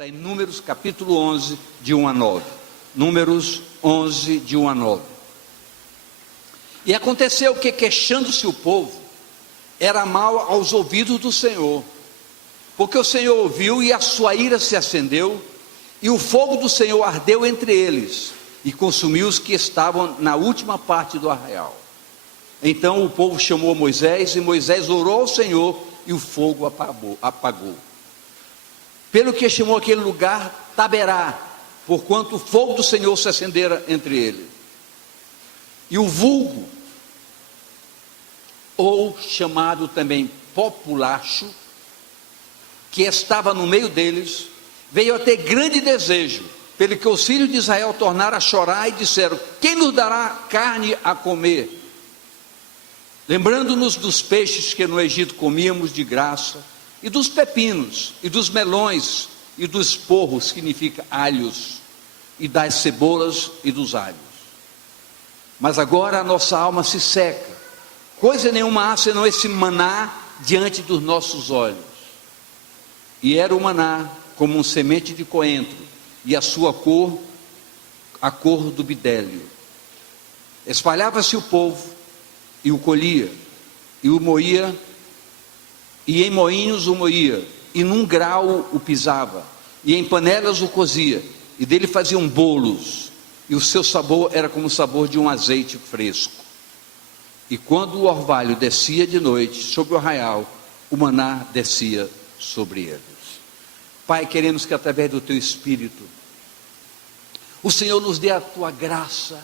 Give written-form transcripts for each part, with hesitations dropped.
Está em Números capítulo 11, de 1 a 9. Números 11, de 1 a 9. E aconteceu que, queixando-se o povo, era mal aos ouvidos do Senhor, porque o Senhor ouviu e a sua ira se acendeu, e o fogo do Senhor ardeu entre eles, e consumiu os que estavam na última parte do arraial. Então o povo chamou Moisés, e Moisés orou ao Senhor, e o fogo apagou. Pelo que chamou aquele lugar Taberá, porquanto o fogo do Senhor se acendera entre eles. E o vulgo, ou chamado também populacho, que estava no meio deles, veio a ter grande desejo, pelo que os filhos de Israel tornaram a chorar e disseram: quem nos dará carne a comer? Lembrando-nos dos peixes que no Egito comíamos de graça, e dos pepinos, e dos melões, e dos porros, significa alhos, e das cebolas e dos alhos. Mas agora a nossa alma se seca, coisa nenhuma há senão esse maná diante dos nossos olhos. E era o maná como um semente de coentro, e a sua cor, a cor do bidélio. Espalhava-se o povo, e o colhia, e o moía, e em moinhos o moía, e num grau o pisava, e em panelas o cozia, e dele faziam bolos, e o seu sabor era como o sabor de um azeite fresco. E quando o orvalho descia de noite sobre o arraial, o maná descia sobre eles. Pai, queremos que através do teu Espírito, o Senhor nos dê a tua graça,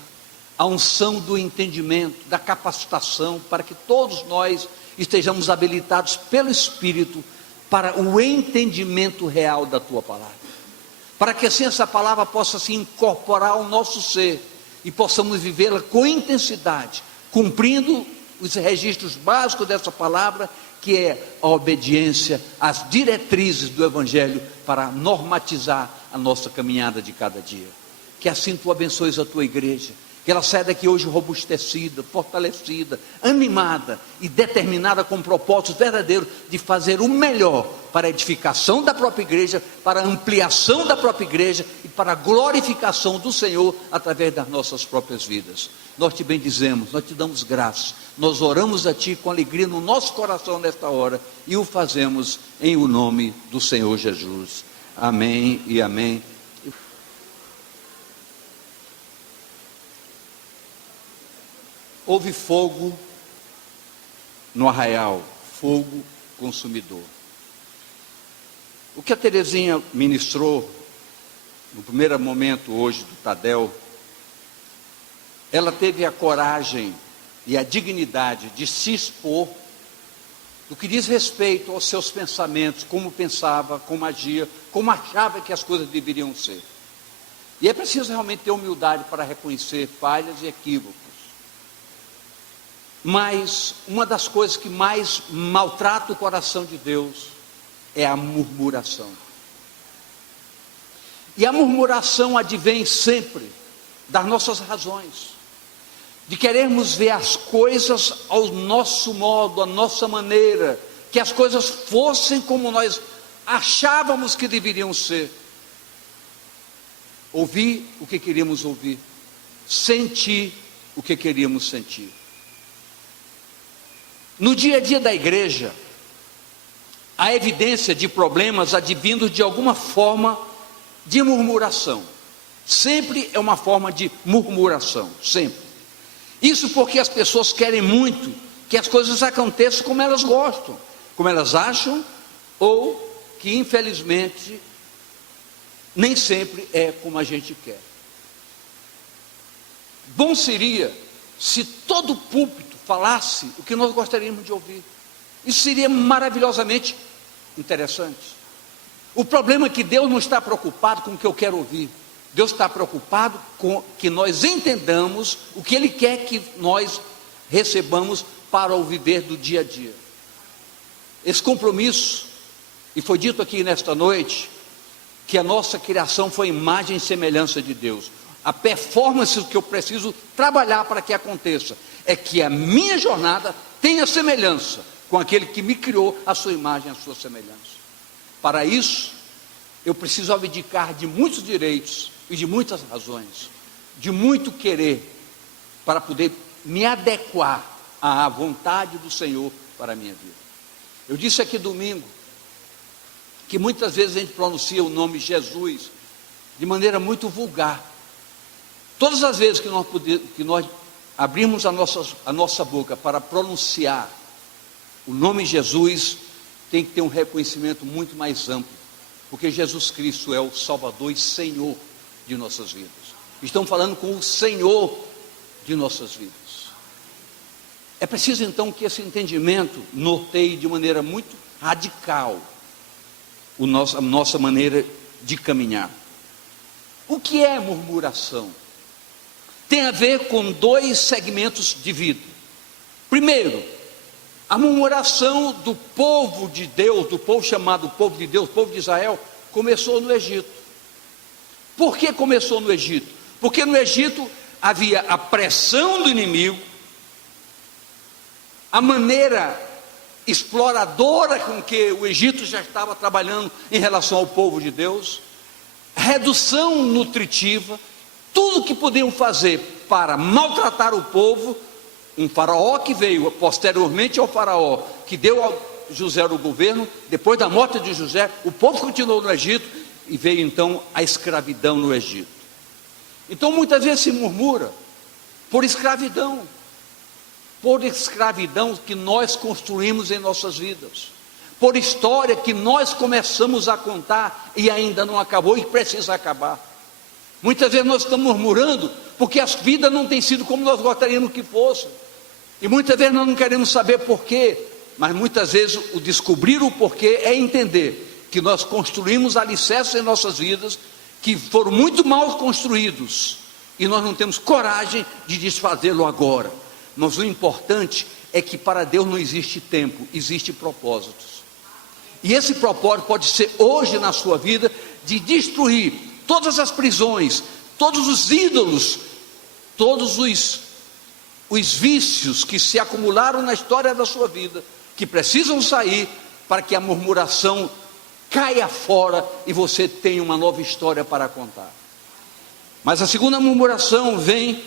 a unção do entendimento, da capacitação, para que todos nós estejamos habilitados pelo Espírito para o entendimento real da tua palavra, para que assim essa palavra possa se incorporar ao nosso ser e possamos vivê-la com intensidade, cumprindo os registros básicos dessa palavra, que é a obediência às diretrizes do Evangelho, para normatizar a nossa caminhada de cada dia. Que assim tu abençoes a tua igreja, que ela saia daqui hoje robustecida, fortalecida, animada e determinada com propósitos verdadeiros de fazer o melhor para a edificação da própria igreja, para a ampliação da própria igreja e para a glorificação do Senhor através das nossas próprias vidas. Nós te bendizemos, nós te damos graça, nós oramos a ti com alegria no nosso coração nesta hora e o fazemos em o nome do Senhor Jesus. Amém e amém. Houve fogo no arraial, fogo consumidor. O que a Terezinha ministrou no primeiro momento hoje do Tadel, ela teve a coragem e a dignidade de se expor do que diz respeito aos seus pensamentos, como pensava, como agia, como achava que as coisas deveriam ser. E é preciso realmente ter humildade para reconhecer falhas e equívocos. Mas uma das coisas que mais maltrata o coração de Deus é a murmuração. E a murmuração advém sempre das nossas razões, de querermos ver as coisas ao nosso modo, à nossa maneira, que as coisas fossem como nós achávamos que deveriam ser. Ouvir o que queríamos ouvir, sentir o que queríamos sentir. No dia a dia da igreja, há evidência de problemas advindos de alguma forma de murmuração. Sempre é uma forma de murmuração, sempre. Isso porque as pessoas querem muito que as coisas aconteçam como elas gostam, como elas acham, ou que infelizmente nem sempre é como a gente quer. Bom seria se todo o púlpito falasse o que nós gostaríamos de ouvir. Isso seria maravilhosamente interessante. O problema é que Deus não está preocupado com o que eu quero ouvir. Deus está preocupado com que nós entendamos o que Ele quer que nós recebamos para o viver do dia a dia. Esse compromisso, e foi dito aqui nesta noite, que a nossa criação foi imagem e semelhança de Deus. A performance que eu preciso trabalhar para que aconteça é que a minha jornada tenha semelhança com aquele que me criou, a sua imagem, a sua semelhança. Para isso, eu preciso abdicar de muitos direitos e de muitas razões, de muito querer, para poder me adequar à vontade do Senhor para a minha vida. Eu disse aqui domingo que muitas vezes a gente pronuncia o nome Jesus de maneira muito vulgar. Todas as vezes que nós abrimos a nossa boca para pronunciar o nome Jesus, tem que ter um reconhecimento muito mais amplo, porque Jesus Cristo é o Salvador e Senhor de nossas vidas. Estamos falando com o Senhor de nossas vidas. É preciso então que esse entendimento norteie de maneira muito radical a nossa maneira de caminhar. O que é murmuração? Tem a ver com dois segmentos de vida. Primeiro, a murmuração do povo de Deus, do povo chamado povo de Deus, povo de Israel, começou no Egito. Por que começou no Egito? Porque no Egito havia a pressão do inimigo, a maneira exploradora com que o Egito já estava trabalhando em relação ao povo de Deus, redução nutritiva, tudo que podiam fazer para maltratar o povo. Um faraó que veio posteriormente ao faraó, que deu a José o governo. Depois da morte de José, o povo continuou no Egito, e veio então a escravidão no Egito. Então muitas vezes se murmura por escravidão que nós construímos em nossas vidas, por história que nós começamos a contar e ainda não acabou e precisa acabar. Muitas vezes nós estamos murmurando porque a vida não tem sido como nós gostaríamos que fosse, e muitas vezes nós não queremos saber porquê, mas muitas vezes o descobrir o porquê é entender que nós construímos alicerces em nossas vidas que foram muito mal construídos, e nós não temos coragem de desfazê-lo agora. Mas o importante é que para Deus não existe tempo, existe propósitos. E esse propósito pode ser hoje na sua vida, de destruir todas as prisões, todos os ídolos, todos os vícios que se acumularam na história da sua vida, que precisam sair para que a murmuração caia fora e você tenha uma nova história para contar. Mas a segunda murmuração vem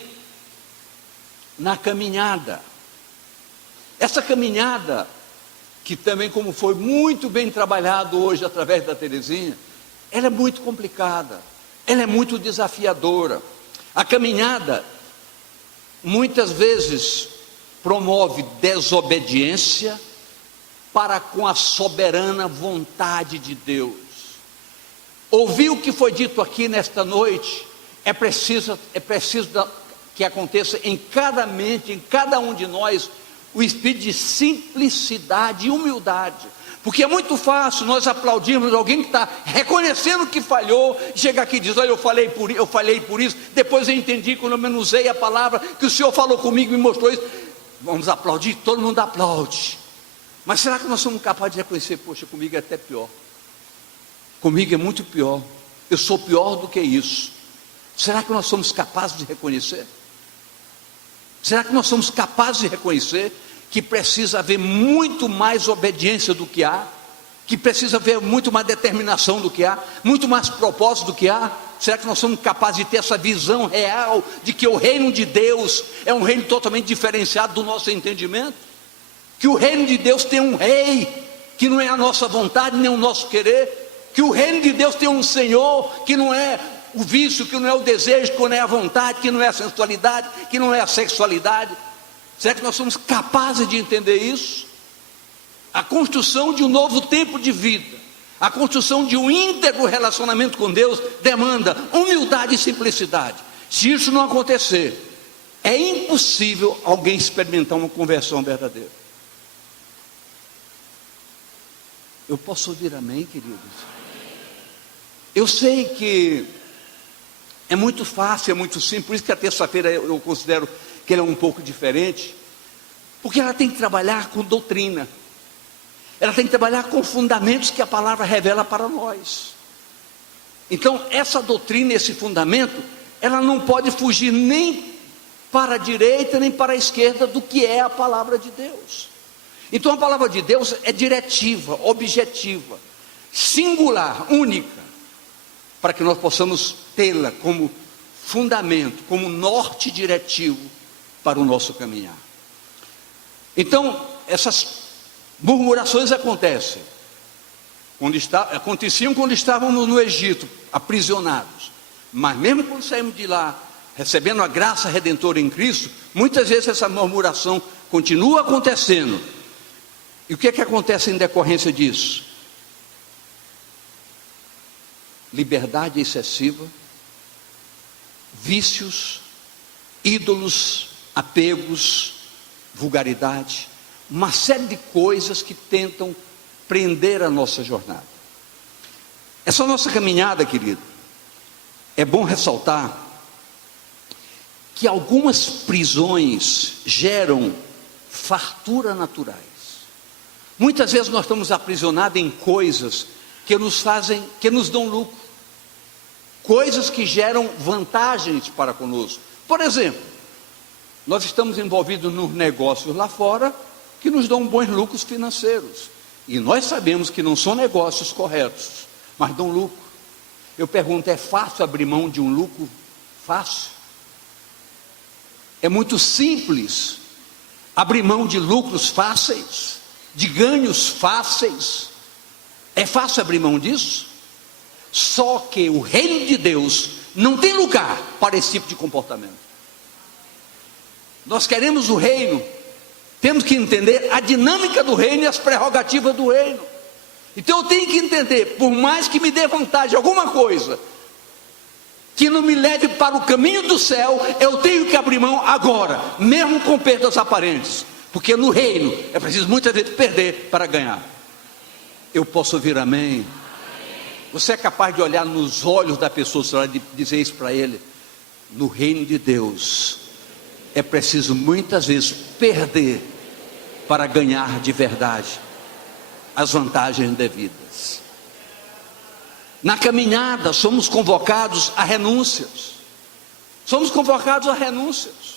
na caminhada. Essa caminhada, que também, como foi muito bem trabalhado hoje através da Terezinha, ela é muito complicada, ela é muito desafiadora. A caminhada muitas vezes promove desobediência para com a soberana vontade de Deus. Ouvir o que foi dito aqui nesta noite é preciso que aconteça em cada mente, em cada um de nós, o espírito de simplicidade e humildade. Porque é muito fácil nós aplaudirmos alguém que está reconhecendo que falhou, chega aqui e diz: olha, eu falei por isso, depois eu entendi quando eu menusei a palavra, que o Senhor falou comigo e me mostrou isso. Vamos aplaudir? Todo mundo aplaude. Mas será que nós somos capazes de reconhecer: poxa, comigo é até pior, comigo é muito pior, eu sou pior do que isso? Será que nós somos capazes de reconhecer? Será que nós somos capazes de reconhecer que precisa haver muito mais obediência do que há, que precisa haver muito mais determinação do que há, muito mais propósito do que há? Será que nós somos capazes de ter essa visão real de que o reino de Deus é um reino totalmente diferenciado do nosso entendimento? Que o reino de Deus tem um rei, que não é a nossa vontade nem o nosso querer, que o reino de Deus tem um Senhor, que não é o vício, que não é o desejo, que não é a vontade, que não é a sensualidade, que não é a sexualidade. Será que nós somos capazes de entender isso? A construção de um novo tempo de vida, a construção de um íntegro relacionamento com Deus, demanda humildade e simplicidade. Se isso não acontecer, é impossível alguém experimentar uma conversão verdadeira. Eu posso ouvir amém, queridos? Eu sei que é muito fácil, é muito simples, por isso que a terça-feira eu considero que ela é um pouco diferente, porque ela tem que trabalhar com doutrina, ela tem que trabalhar com fundamentos que a palavra revela para nós. Então essa doutrina, esse fundamento, ela não pode fugir nem para a direita nem para a esquerda do que é a palavra de Deus. Então a palavra de Deus é diretiva, objetiva, singular, única. para que nós possamos tê-la como fundamento, como norte diretivo para o nosso caminhar. Então, essas murmurações aconteciam quando estávamos no Egito, aprisionados. Mas mesmo quando saímos de lá, recebendo a graça redentora em Cristo, muitas vezes essa murmuração continua acontecendo. E o que é que acontece em decorrência disso? Liberdade excessiva, vícios, ídolos, apegos, vulgaridade, uma série de coisas que tentam prender a nossa jornada. Essa nossa caminhada, querido, é bom ressaltar que algumas prisões geram fartura naturais. Muitas vezes nós estamos aprisionados em coisas que nos dão lucro, coisas que geram vantagens para conosco. Por exemplo, nós estamos envolvidos nos negócios lá fora que nos dão bons lucros financeiros, e nós sabemos que não são negócios corretos, mas dão lucro. Eu pergunto, é fácil abrir mão de um lucro? Fácil. É muito simples abrir mão de lucros fáceis, de ganhos fáceis. É fácil abrir mão disso? Só que o reino de Deus não tem lugar para esse tipo de comportamento. Nós queremos o reino, temos que entender a dinâmica do reino e as prerrogativas do reino. Então eu tenho que entender, por mais que me dê vantagem alguma coisa, que não me leve para o caminho do céu, eu tenho que abrir mão agora, mesmo com perdas aparentes, porque no reino é preciso muitas vezes perder para ganhar. Eu posso ouvir amém? Você é capaz de olhar nos olhos da pessoa e dizer isso para ele? No reino de Deus é preciso muitas vezes perder para ganhar de verdade as vantagens devidas. Na caminhada somos convocados a renúncias. Somos convocados a renúncias,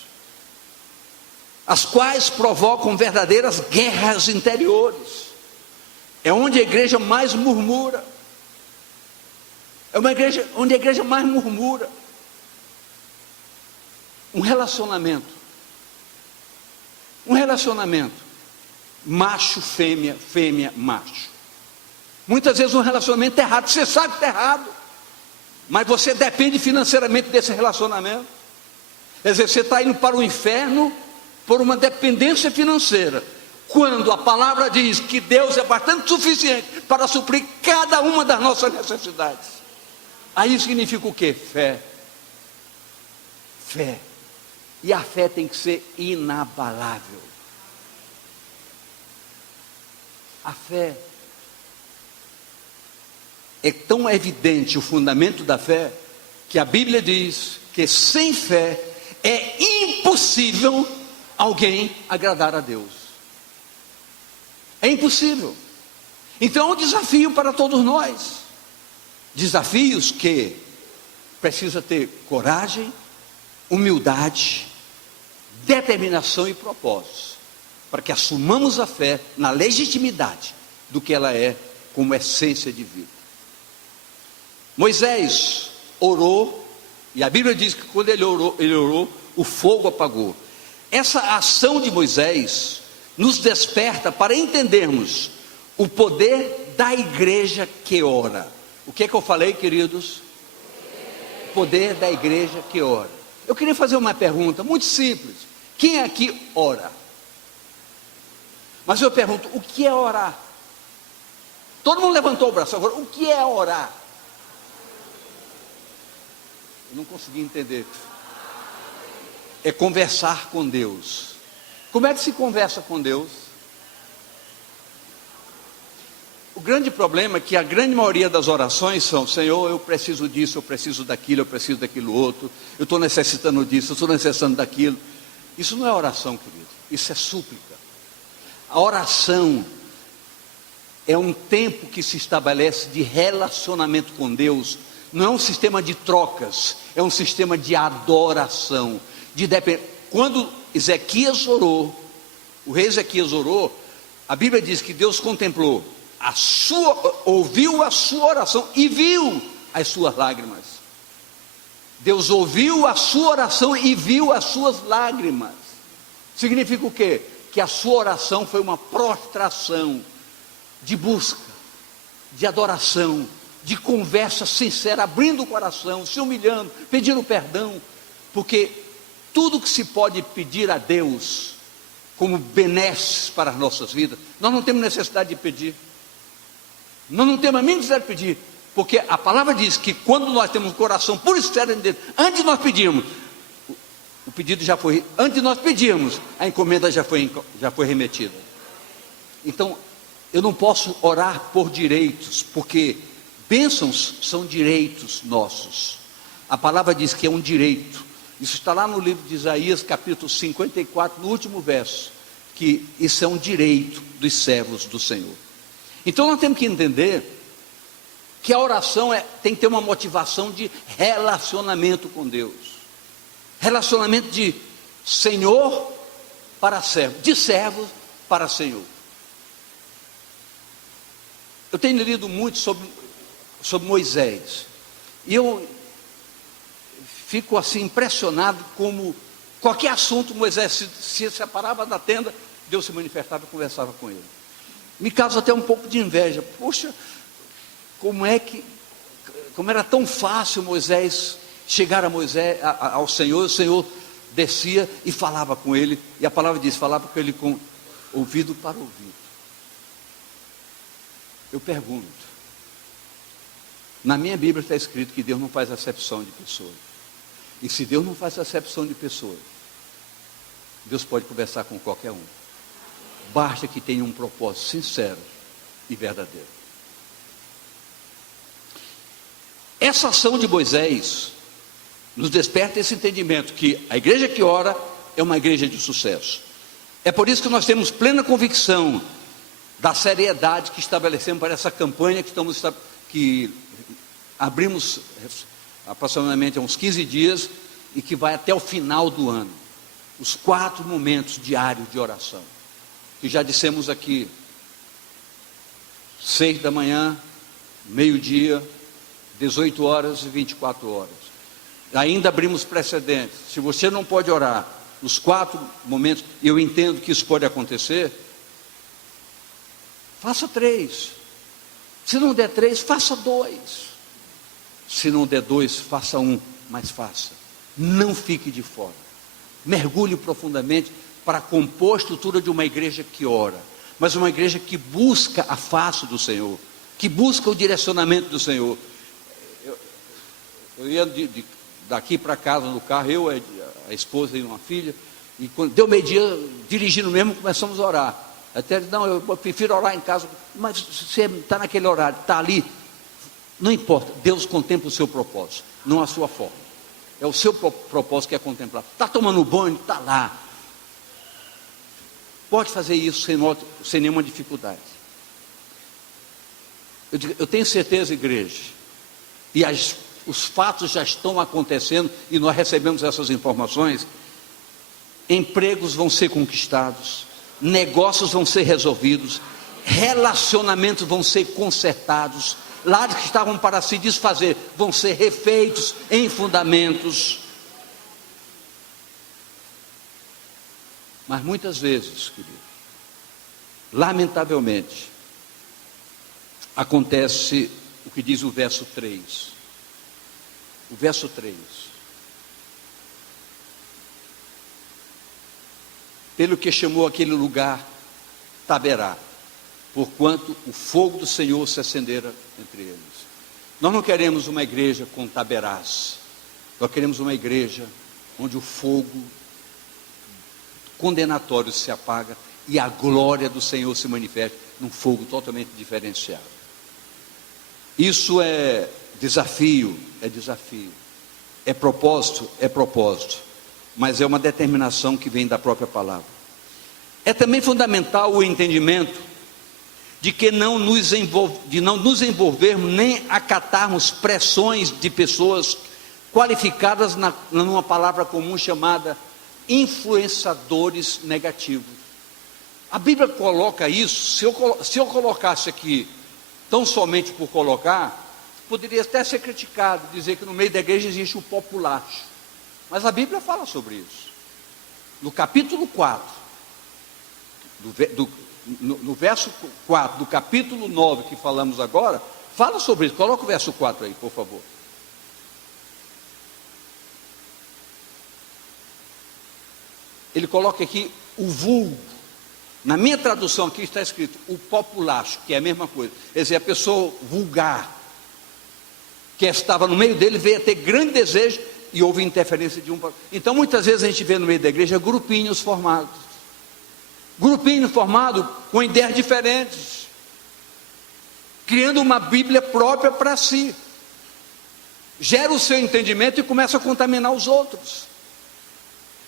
as quais provocam verdadeiras guerras interiores. É onde a igreja mais murmura. É uma igreja onde a igreja mais murmura. Um relacionamento macho, fêmea, fêmea, macho. Muitas vezes um relacionamento é errado, você sabe que está errado, mas você depende financeiramente desse relacionamento. Quer dizer, você está indo para o inferno por uma dependência financeira, quando a palavra diz que Deus é bastante suficiente para suprir cada uma das nossas necessidades. Aí significa o quê? Fé. Fé. E a fé tem que ser inabalável. A fé é tão evidente, o fundamento da fé, que a Bíblia diz que sem fé é impossível alguém agradar a Deus. É impossível. Então é um desafio para todos nós. Desafios que precisa ter coragem, humildade, determinação e propósito, para que assumamos a fé na legitimidade do que ela é como essência de vida. Moisés orou, e a Bíblia diz que quando ele orou, o fogo apagou. Essa ação de Moisés nos desperta para entendermos o poder da igreja que ora. O que é que eu falei, queridos? O poder da igreja que ora. Eu queria fazer uma pergunta muito simples. Quem aqui ora? Mas eu pergunto, o que é orar? Todo mundo levantou o braço. Agora, o que é orar? Eu não consegui entender. É conversar com Deus. Como é que se conversa com Deus? O grande problema é que a grande maioria das orações são: Senhor, eu preciso disso, eu preciso daquilo, eu preciso daquilo outro, eu estou necessitando disso, eu estou necessitando daquilo. Isso não é oração, querido, isso é súplica. A oração é um tempo que se estabelece de relacionamento com Deus. Não é um sistema de trocas, é um sistema de adoração, Quando Ezequias orou, o rei Ezequias orou, a Bíblia diz que Deus contemplou ouviu a sua oração e viu as suas lágrimas. Deus ouviu a sua oração e viu as suas lágrimas. Significa o quê? Que a sua oração foi uma prostração de busca, de adoração, de conversa sincera, abrindo o coração, se humilhando, pedindo perdão, porque tudo que se pode pedir a Deus como benesses para as nossas vidas, nós não temos necessidade de pedir, nós não temos a mínima necessidade de pedir, porque a palavra diz que quando nós temos o coração puro e sincero em Deus, antes de nós pedirmos, o pedido já foi, antes de nós pedirmos, a encomenda já foi remetida. Então, eu não posso orar por direitos, porque bênçãos são direitos nossos. A palavra diz que é um direito. Isso está lá no livro de Isaías, capítulo 54, no último verso, que isso é um direito dos servos do Senhor. Então nós temos que entender que a oração tem que ter uma motivação de relacionamento com Deus. Relacionamento de Senhor para servo, de servo para Senhor. Eu tenho lido muito sobre Moisés, e eu fico assim impressionado como qualquer assunto Moisés se separava da tenda, Deus se manifestava e conversava com ele. Me causa até um pouco de inveja. Poxa, como era tão fácil Moisés chegar ao Senhor, o Senhor descia e falava com ele, e a palavra diz, falava com ele com ouvido para ouvido. Eu pergunto, na minha Bíblia está escrito que Deus não faz acepção de pessoas, e se Deus não faz acepção de pessoas, Deus pode conversar com qualquer um, basta que tenha um propósito sincero e verdadeiro. Essa ação de Moisés nos desperta esse entendimento que a igreja que ora é uma igreja de sucesso. É por isso que nós temos plena convicção da seriedade que estabelecemos para essa campanha que abrimos aproximadamente há uns 15 dias e que vai até o final do ano. Os 4 momentos diários de oração, que já dissemos aqui, 6 da manhã, meio-dia, 18 horas e 24 horas. Ainda abrimos precedentes. Se você não pode orar nos 4 momentos, e eu entendo que isso pode acontecer, faça 3. Se não der 3, faça 2. Se não der 2, faça 1, mas faça. Não fique de fora. Mergulhe profundamente para compor a estrutura de uma igreja que ora, mas uma igreja que busca a face do Senhor, que busca o direcionamento do Senhor. Eu ia daqui para casa no carro, eu, a esposa e uma filha, e quando deu meio-dia, dirigindo mesmo, começamos a orar. Até não, eu prefiro orar em casa, mas você está naquele horário, está ali, não importa, Deus contempla o seu propósito, não a sua forma. É o seu propósito que é contemplado. Está tomando banho, está lá. Pode fazer isso sem nenhuma dificuldade. Eu tenho certeza, igreja, e os fatos já estão acontecendo, e nós recebemos essas informações. Empregos vão ser conquistados, negócios vão ser resolvidos, relacionamentos vão ser consertados, lares que estavam para se desfazer vão ser refeitos em fundamentos. Mas muitas vezes, querido, lamentavelmente, acontece o que diz o verso 3. O verso 3. Pelo que chamou aquele lugar Taberá, porquanto o fogo do Senhor se acendera entre eles. Nós não queremos uma igreja com taberás, nós queremos uma igreja onde o fogo condenatório se apaga e a glória do Senhor se manifesta num fogo totalmente diferenciado. Isso é desafio, é propósito, mas é uma determinação que vem da própria palavra. É também fundamental o entendimento de que não nos envolvermos nem acatarmos pressões de pessoas qualificadas numa palavra comum chamada influenciadores negativos. A Bíblia coloca isso. Se eu colocasse aqui tão somente por colocar, poderia até ser criticado, dizer que no meio da igreja existe o populacho. Mas a Bíblia fala sobre isso. No capítulo 4, no verso 4 do capítulo 9 que falamos agora, fala sobre isso. Coloca o verso 4 aí, por favor. Ele coloca aqui o vulgo. Na minha tradução aqui está escrito o populacho, que é a mesma coisa. Quer dizer, a pessoa vulgar, que estava no meio dele, veio a ter grande desejo e houve interferência de um. Então muitas vezes a gente vê no meio da igreja grupinhos formados. Grupinho formado com ideias diferentes, criando uma Bíblia própria para si. Gera o seu entendimento e começa a contaminar os outros.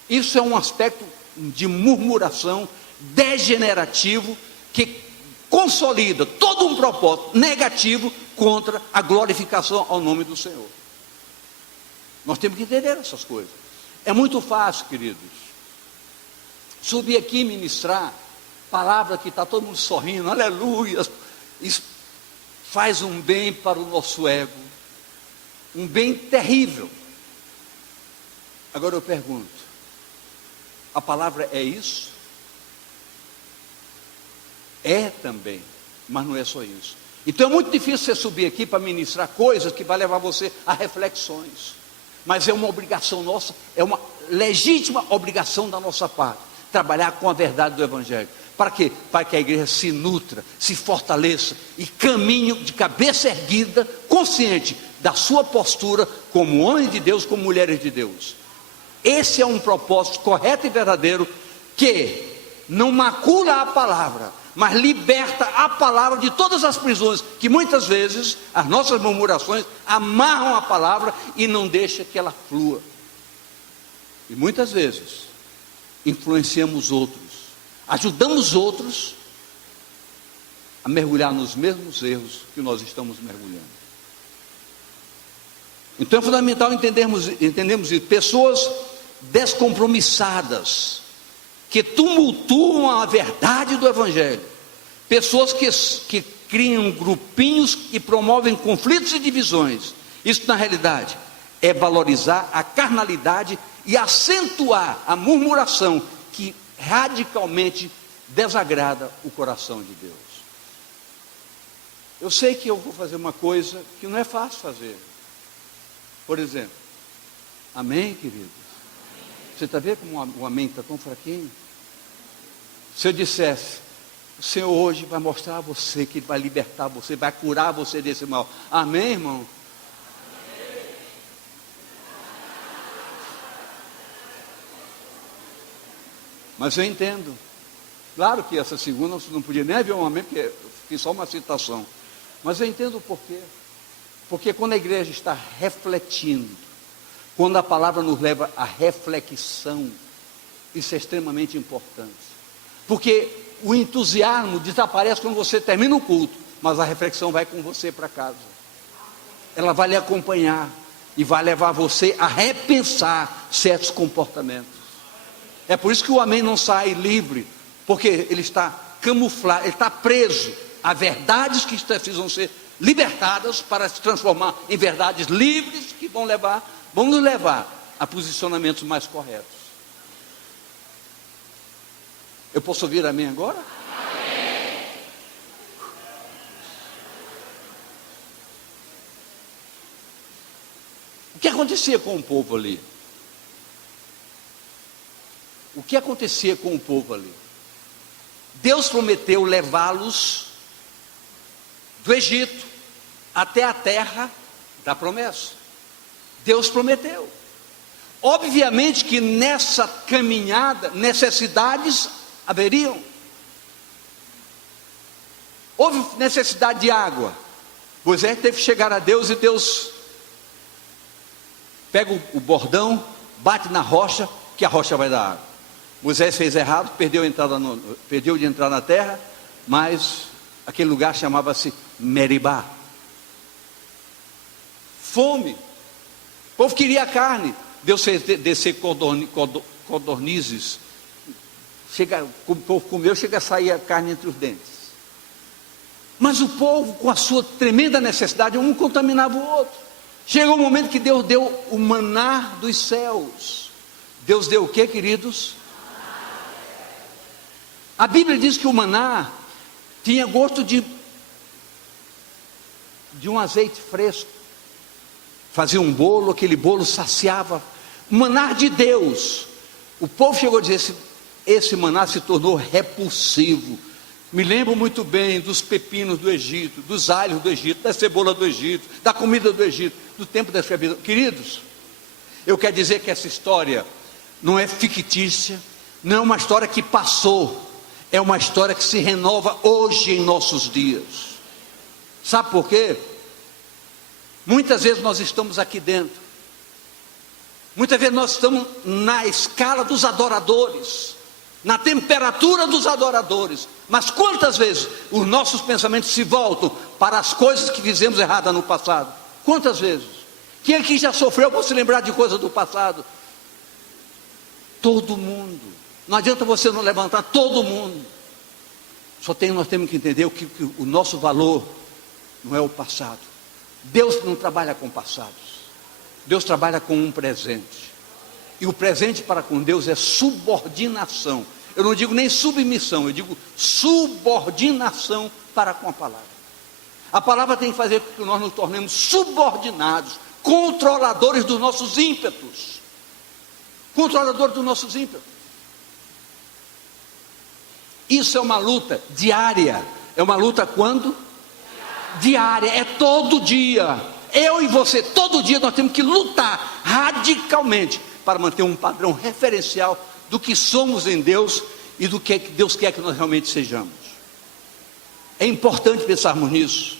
Isso é um aspecto de murmuração degenerativo que consolida todo um propósito negativo contra a glorificação ao nome do Senhor. Nós temos que entender essas coisas. É muito fácil, queridos, subir aqui e ministrar palavra que está todo mundo sorrindo, aleluia. Isso faz um bem para o nosso ego, um bem terrível. Agora eu pergunto, a palavra é isso? É também, mas não é só isso. Então é muito difícil você subir aqui para ministrar coisas que vai levar você a reflexões. Mas é uma obrigação nossa, é uma legítima obrigação da nossa parte, trabalhar com a verdade do Evangelho. Para quê? Para que a igreja se nutra, se fortaleça e caminhe de cabeça erguida, consciente da sua postura como homem de Deus, como mulheres de Deus. Esse é um propósito correto e verdadeiro, que não macula a palavra, mas liberta a palavra de todas as prisões, que muitas vezes as nossas murmurações amarram a palavra e não deixam que ela flua. E muitas vezes influenciamos outros, ajudamos outros a mergulhar nos mesmos erros que nós estamos mergulhando. Então é fundamental entendermos isso. Pessoas descompromissadas, que tumultuam a verdade do Evangelho, pessoas que criam grupinhos e promovem conflitos e divisões. Isso, na realidade, é valorizar a carnalidade e acentuar a murmuração que radicalmente desagrada o coração de Deus. Eu sei que eu vou fazer uma coisa que não é fácil fazer. Por exemplo, amém, queridos? Você está vendo como o amém está tão fraquinho? Se eu dissesse, o Senhor hoje vai mostrar a você que Ele vai libertar você, vai curar você desse mal. Amém, irmão? Mas eu entendo. Claro que essa segunda você não podia nem haver um amém, porque fiz só uma citação. Mas eu entendo o porquê. Porque quando a igreja está refletindo, quando a palavra nos leva à reflexão, isso é extremamente importante. Porque o entusiasmo desaparece quando você termina o culto, mas a reflexão vai com você para casa. Ela vai lhe acompanhar e vai levar você a repensar certos comportamentos. É por isso que o amém não sai livre, porque ele está camuflado, ele está preso a verdades que precisam ser libertadas para se transformar em verdades livres que vão nos levar a posicionamentos mais corretos. Eu posso ouvir amém agora? Amém. O que acontecia com o povo ali? O que acontecia com o povo ali? Deus prometeu levá-los do Egito até a terra da promessa. Deus prometeu. Obviamente que nessa caminhada necessidades haveriam. Houve necessidade de água. Moisés teve que chegar a Deus e Deus pega o bordão, bate na rocha, que a rocha vai dar água. Moisés fez errado, perdeu de entrar na terra, mas aquele lugar chamava-se Meribá. Fome. O povo queria carne. Deus fez descer codornizes. O povo comeu, chega a sair a carne entre os dentes. Mas o povo, com a sua tremenda necessidade, um contaminava o outro. Chegou um momento que Deus deu o maná dos céus. Deus deu o que, queridos? A Bíblia diz que o maná tinha gosto de um azeite fresco. Fazia um bolo, aquele bolo saciava. O maná de Deus. O povo chegou a dizer, esse maná se tornou repulsivo. Me lembro muito bem dos pepinos do Egito, dos alhos do Egito, da cebola do Egito, da comida do Egito, do tempo da escravidão. Queridos, eu quero dizer que essa história não é fictícia, não é uma história que passou, é uma história que se renova hoje em nossos dias. Sabe por quê? Muitas vezes nós estamos aqui dentro, muitas vezes nós estamos na escala dos adoradores, na temperatura dos adoradores, mas quantas vezes os nossos pensamentos se voltam para as coisas que fizemos erradas no passado? Quantas vezes? Quem aqui já sofreu por se lembrar de coisas do passado? Todo mundo. Não adianta você não levantar, todo mundo. Nós temos que entender que o nosso valor não é o passado. Deus não trabalha com passados, Deus trabalha com um presente. E o presente para com Deus é subordinação. Eu não digo nem submissão, eu digo subordinação para com a palavra. A palavra tem que fazer com que nós nos tornemos subordinados, controladores dos nossos ímpetos. Controladores dos nossos ímpetos. Isso é uma luta diária. É uma luta quando? Diária, é todo dia. Eu e você, todo dia nós temos que lutar radicalmente para manter um padrão referencial do que somos em Deus e do que Deus quer que nós realmente sejamos. É importante pensarmos nisso.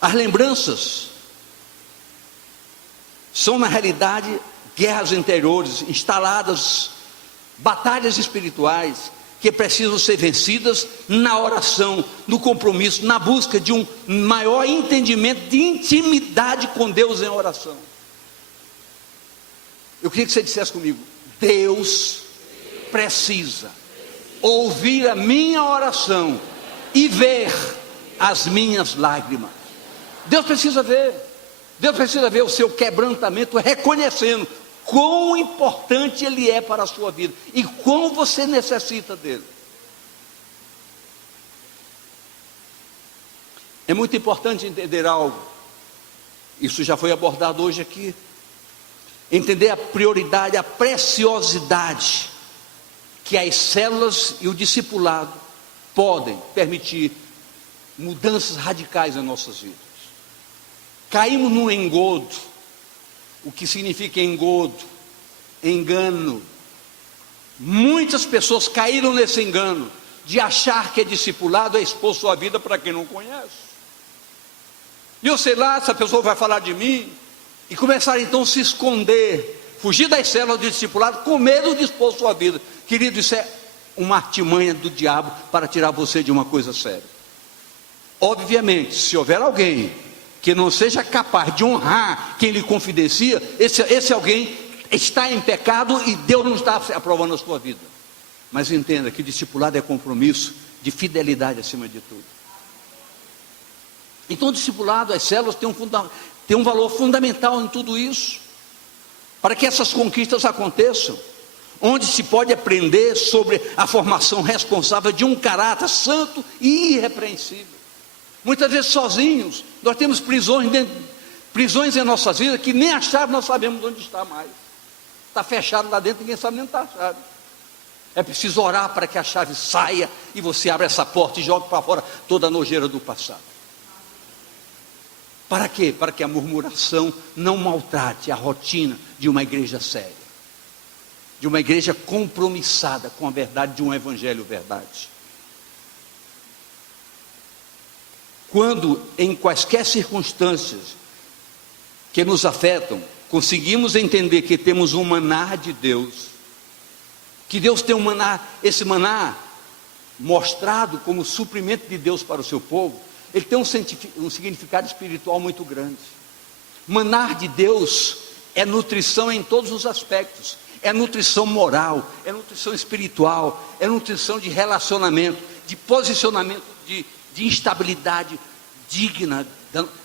As lembranças são na realidade guerras interiores instaladas, batalhas espirituais que precisam ser vencidas na oração, no compromisso, na busca de um maior entendimento de intimidade com Deus em oração. Eu queria que você dissesse comigo: Deus precisa ouvir a minha oração e ver as minhas lágrimas. Deus precisa ver o seu quebrantamento, reconhecendo quão importante Ele é para a sua vida e quão você necessita dele. É muito importante entender algo, isso já foi abordado hoje aqui. Entender a prioridade, a preciosidade que as células e o discipulado podem permitir mudanças radicais em nossas vidas. Caímos num engodo. O que significa engodo? Engano. Muitas pessoas caíram nesse engano de achar que é discipulado é expor sua vida para quem não conhece. E eu sei lá, essa pessoa vai falar de mim, e começar então a se esconder, fugir das células de discipulado com medo de expor sua vida. Querido, isso é uma artimanha do diabo para tirar você de uma coisa séria. Obviamente, se houver alguém que não seja capaz de honrar quem lhe confidencia, esse alguém está em pecado e Deus não está aprovando a sua vida. Mas entenda que discipulado é compromisso de fidelidade acima de tudo. Então o discipulado, as células têm um valor fundamental em tudo isso, para que essas conquistas aconteçam, onde se pode aprender sobre a formação responsável de um caráter santo e irrepreensível. Muitas vezes sozinhos, nós temos prisões em nossas vidas que nem a chave nós sabemos onde está mais. Está fechado lá dentro, ninguém sabe nem onde está a chave. É preciso orar para que a chave saia e você abra essa porta e jogue para fora toda a nojeira do passado. Para quê? Para que a murmuração não maltrate a rotina de uma igreja séria, de uma igreja compromissada com a verdade de um evangelho verdade. Quando em quaisquer circunstâncias que nos afetam, conseguimos entender que temos um maná de Deus, que Deus tem um maná, esse maná mostrado como suprimento de Deus para o seu povo, ele tem um significado espiritual muito grande. Maná de Deus é nutrição em todos os aspectos, é nutrição moral, é nutrição espiritual, é nutrição de relacionamento, de posicionamento, de instabilidade digna,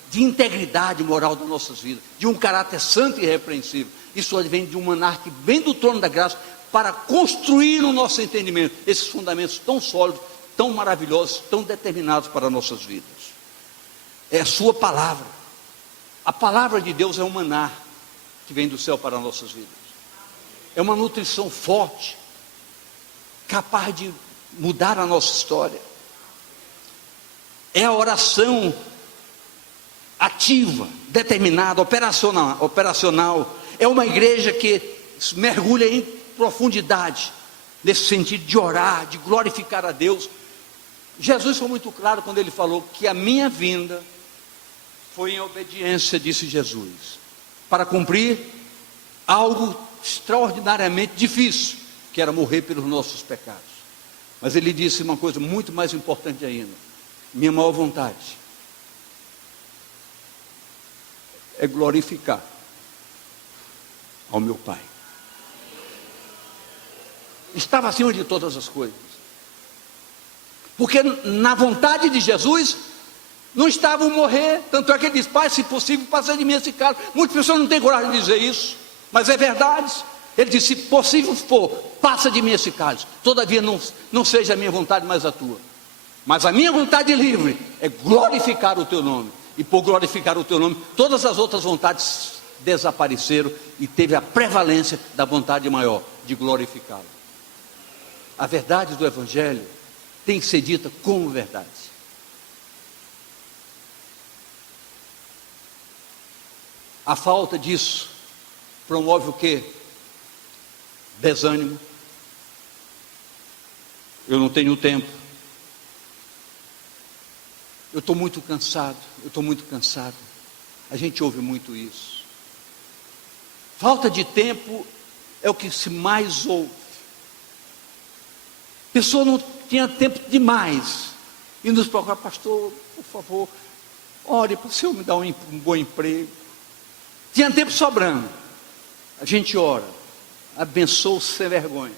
de integridade moral das nossas vidas, de um caráter santo e irrepreensível. Isso advém de um maná que vem do trono da graça para construir no nosso entendimento esses fundamentos tão sólidos, tão maravilhosos, tão determinados para as nossas vidas. É a sua palavra. A palavra de Deus é um maná que vem do céu para as nossas vidas. É uma nutrição forte, capaz de mudar a nossa história. É a oração ativa, determinada, operacional. É uma igreja que mergulha em profundidade, nesse sentido de orar, de glorificar a Deus. Jesus foi muito claro quando ele falou que a minha vinda foi em obediência, disse Jesus, para cumprir algo extraordinariamente difícil, que era morrer pelos nossos pecados. Mas ele disse uma coisa muito mais importante ainda: minha maior vontade é glorificar ao meu Pai. Estava acima de todas as coisas, porque na vontade de Jesus não estava o morrer. Tanto é que ele diz: Pai, se possível, passa de mim esse cálice. Muitas pessoas não têm coragem de dizer isso, mas é verdade. Ele disse: se possível for, passa de mim esse cálice, todavia não seja a minha vontade, mas a tua. Mas a minha vontade livre é glorificar o teu nome. E por glorificar o teu nome, todas as outras vontades desapareceram, e teve a prevalência da vontade maior, de glorificá-lo. A verdade do Evangelho tem que ser dita como verdade. A falta disso promove o quê? Desânimo. Eu não tenho tempo. Eu estou muito cansado. A gente ouve muito isso. Falta de tempo é o que se mais ouve. A pessoa não tinha tempo demais e nos procura: pastor, por favor, ore para o Senhor me dar um bom emprego. Tinha tempo sobrando. A gente ora, abençoa o sem vergonha,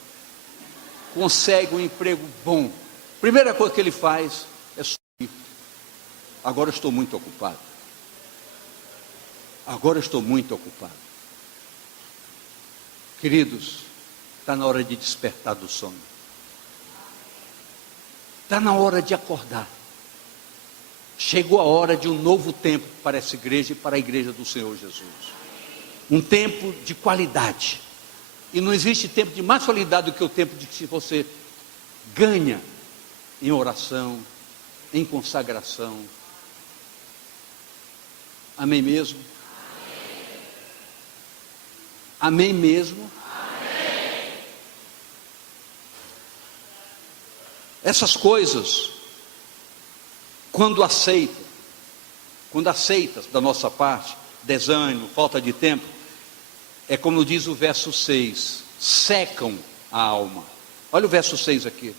consegue um emprego bom. Primeira coisa que ele faz é subir: agora eu estou muito ocupado. Queridos, está na hora de despertar do sono. Está na hora de acordar. Chegou a hora de um novo tempo para essa igreja e para a igreja do Senhor Jesus. Um tempo de qualidade. E não existe tempo de mais qualidade do que o tempo de que você ganha em oração, em consagração. Amém mesmo? Amém mesmo? Amém. Essas coisas, quando aceitas da nossa parte, desânimo, falta de tempo, é como diz o verso 6, secam a alma. Olha o verso 6 aqui.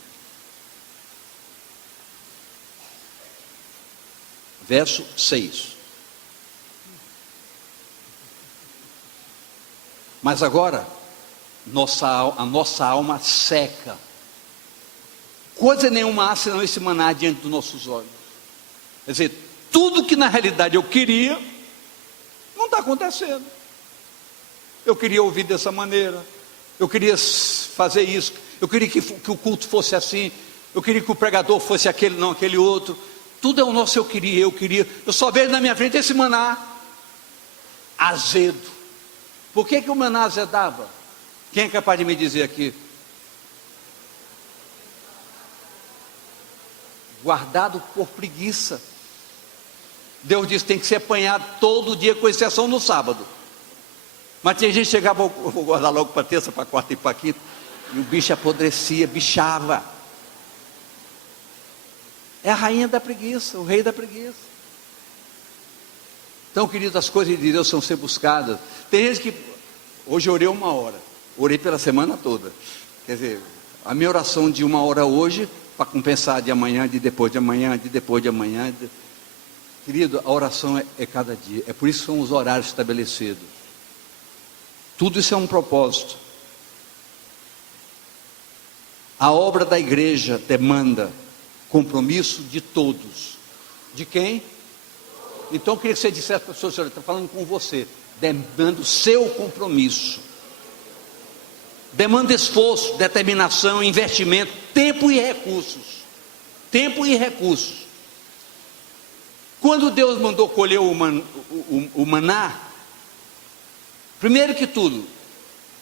Verso 6. Mas agora, a nossa alma seca. Coisa nenhuma há senão esse maná diante dos nossos olhos. Quer dizer, tudo que na realidade eu queria, não está acontecendo. Eu queria ouvir dessa maneira, eu queria fazer isso, eu queria que o culto fosse assim, eu queria que o pregador fosse aquele, não aquele outro. Tudo é o nosso eu queria. Eu só vejo na minha frente esse maná azedo. Por que o maná azedava? Quem é capaz de me dizer aqui? Guardado por preguiça. Deus disse que tem que ser apanhado todo dia, com exceção no sábado. Mas tinha gente que chegava: eu vou guardar logo para terça, para quarta e para quinta, e o bicho apodrecia, bichava. É a rainha da preguiça, o rei da preguiça. Então, queridos, as coisas de Deus são ser buscadas. Tem gente que, hoje eu orei 1 hora, orei pela semana toda. Quer dizer, a minha oração de 1 hora hoje, para compensar de amanhã, de depois de amanhã, de depois de amanhã. Querido, a oração é cada dia. É por isso que são os horários estabelecidos. Tudo isso é um propósito. A obra da igreja demanda compromisso de todos. De quem? Então eu queria que você dissesse para a pessoa: senhor, está falando com você, demanda o seu compromisso, demanda esforço, determinação, investimento, tempo e recursos. Tempo e recursos. Quando Deus mandou colher o maná, primeiro que tudo,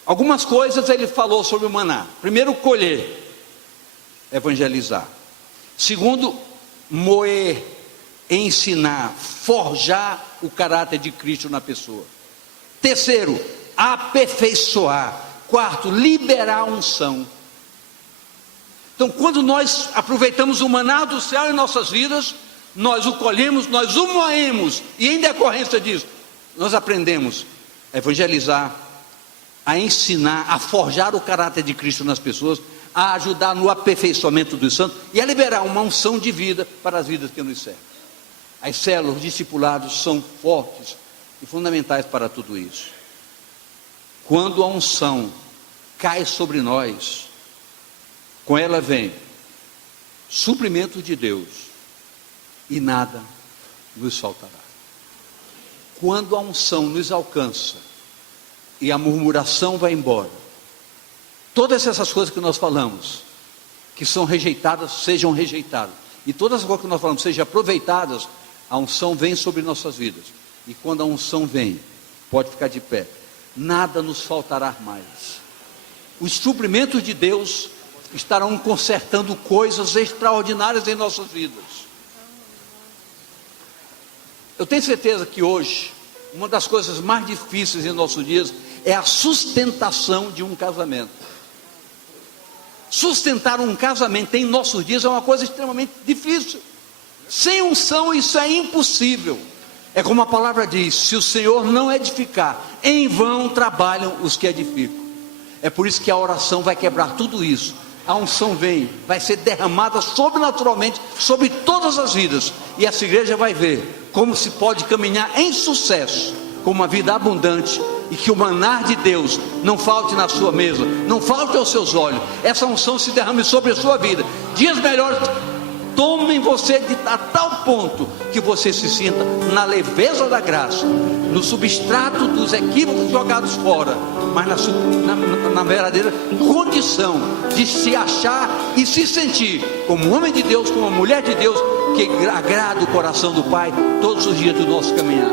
algumas coisas ele falou sobre o maná. Primeiro, colher, evangelizar. Segundo, moer, ensinar, forjar o caráter de Cristo na pessoa. Terceiro, aperfeiçoar. Quarto, liberar a unção. Então, quando nós aproveitamos o maná do céu em nossas vidas, nós o colhemos, nós o moemos, e em decorrência disso, nós aprendemos a evangelizar, a ensinar, a forjar o caráter de Cristo nas pessoas, a ajudar no aperfeiçoamento dos santos e a liberar uma unção de vida para as vidas que nos servem. As células, os discipulados são fortes e fundamentais para tudo isso. Quando a unção cai sobre nós, com ela vem suprimento de Deus e nada nos faltará. Quando a unção nos alcança e a murmuração vai embora, todas essas coisas que nós falamos, que são rejeitadas, sejam rejeitadas, e todas as coisas que nós falamos sejam aproveitadas, a unção vem sobre nossas vidas. E quando a unção vem, pode ficar de pé, nada nos faltará mais. Os suprimentos de Deus estarão consertando coisas extraordinárias em nossas vidas. Eu tenho certeza que hoje, uma das coisas mais difíceis em nossos dias é a sustentação de um casamento. Sustentar um casamento em nossos dias é uma coisa extremamente difícil. Sem unção isso é impossível. É como a palavra diz: se o Senhor não edificar, em vão trabalham os que edificam. É por isso que a oração vai quebrar tudo isso. A unção vem, vai ser derramada sobrenaturalmente sobre todas as vidas, e essa igreja vai ver como se pode caminhar em sucesso, com uma vida abundante, e que o maná de Deus não falte na sua mesa, não falte aos seus olhos. Essa unção se derrame sobre a sua vida. Dias melhores tomem você a tal ponto que você se sinta na leveza da graça, no substrato dos equívocos jogados fora, mas na verdadeira condição de se achar e se sentir como um homem de Deus, como uma mulher de Deus, que agrada o coração do Pai todos os dias do nosso caminhar.